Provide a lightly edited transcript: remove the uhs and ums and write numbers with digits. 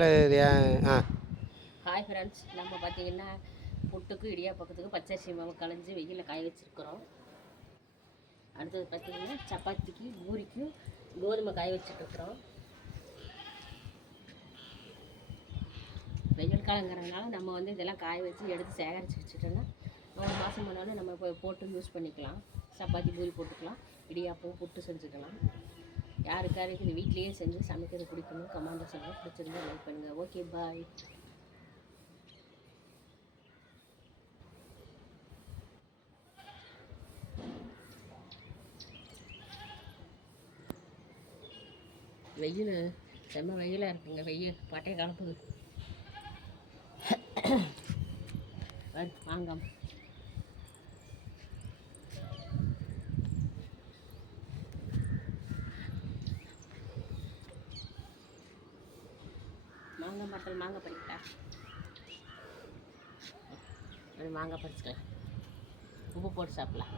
Hi friends, நம்ம பார்த்தீங்கன்னா புட்டுக்கு இடியாப்பக்கத்துக்கு பச்சரிசி மாவு களைஞ்சி வெயிலில் காய வச்சுருக்குறோம். அடுத்தது பார்த்தீங்கன்னா சப்பாத்திக்கு பூரிக்கும் கோதுமை காய வச்சுட்ருக்குறோம். வெயில் காலங்கிறதுனால நம்ம இதெல்லாம் காய வச்சு எடுத்து சேகரித்து வச்சுட்டோன்னா ஒரு மாதம் போனாலும் நம்ம போட்டு யூஸ் பண்ணிக்கலாம். சப்பாத்தி பூரி போட்டுக்கலாம், இடியாப்பம் புட்டு செஞ்சுக்கலாம். யாருக்காருக்கு இது வீட்லேயே செஞ்சு சமைக்கிறது பிடிக்கணும் கமெண்ட்டில் சொல்லுங்கள். பிடிச்சிருந்தா லைக் பண்ணுங்கள். ஓகே, பாய். வெயில் செம்ம வெயிலாக இருக்குங்க. வெயில் பட்டையை கலப்புது. வாங்க, மாங்காய் மரத்தில் மாங்காய் பறிக்கலாம். மாங்காய் பறிச்சுக்கலாம், உப்பு போட்டு சாப்பிடலாம்.